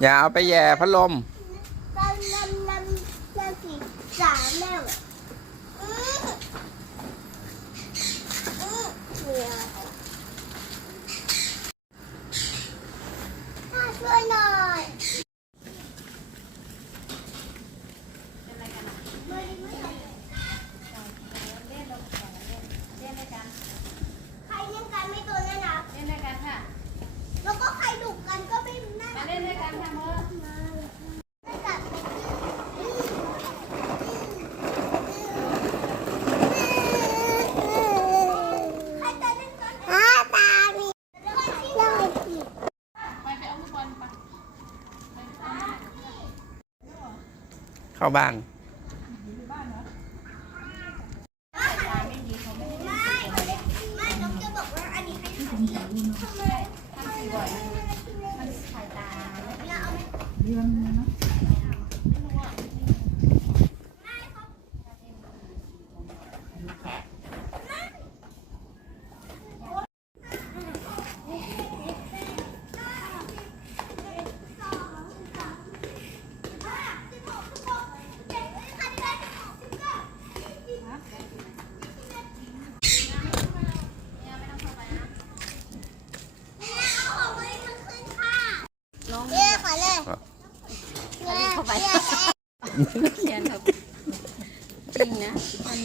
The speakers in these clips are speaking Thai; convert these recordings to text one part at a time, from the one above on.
อย่าเอาไปแย่พัดลมตอนน้ำน้ำน้ำสีสามแม่ช่วยหน่อยไม่ไม่ทำ ใครเล่นกันไม่ตัวนั่นนะ เล่นด้วยกันค่ะ แล้วก็ใครดุกันก็ไม่น่า มาเล่นด้วยกันค่ะเมื่อ ไม่กัดใครจะเล่นกันอ้าตามีเรื่องอะไรผิด ไปไปเอาลูกบอลไป เข้าบ้านไม่ไม่น้องจะบอกว่าอันนี้ให้ทำทำไมทำบ่อยมันสายตา เนี่ยเอาไหมน้องเย้ขอเลยเข้าไปเขียนแบบจริงนะมัน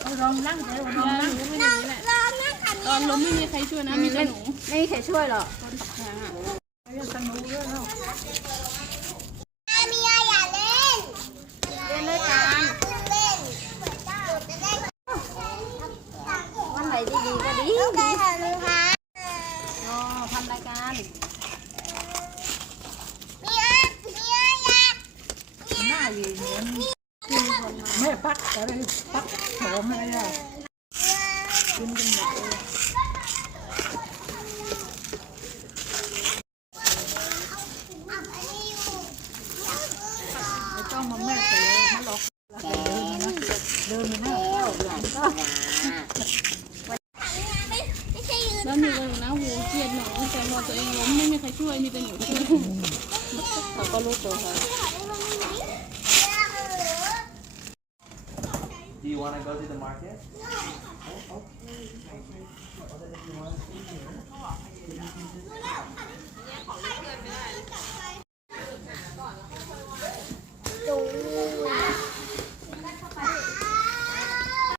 เอาลองนั่งเลยลองนั่งไม่ได้แหละรอนั่งค่ะตอนล้มไม่มีใครช่วยนะมีแต่หนูไม่มีใครช่วยหรอกคนตกแทงอะ มีอะไรอย่าเล่น เล่นด้วยกัน เล่นจะได้ วันไหนดีๆก็ดี ลูกไก่ค่ะลูกค้า อ๋อทำรายการมีอะมีอะอยากหน้าอยู่เหมือนแม่ปักอะไรปักหอมอะไรอะกินกันหมดเลยอันนี้อยู่ไม่ต้องมาแม่ใส่มาหลอกเดินนะเดินนะไม่ใช่ยืน แล้วมีคนนะโหเกลียด หนูแต่พอตัวเองล้มไม่มีใครช่วยมีแต่หนูช่วยเขาก็รู้ตัวเขา Do you want to go to the market?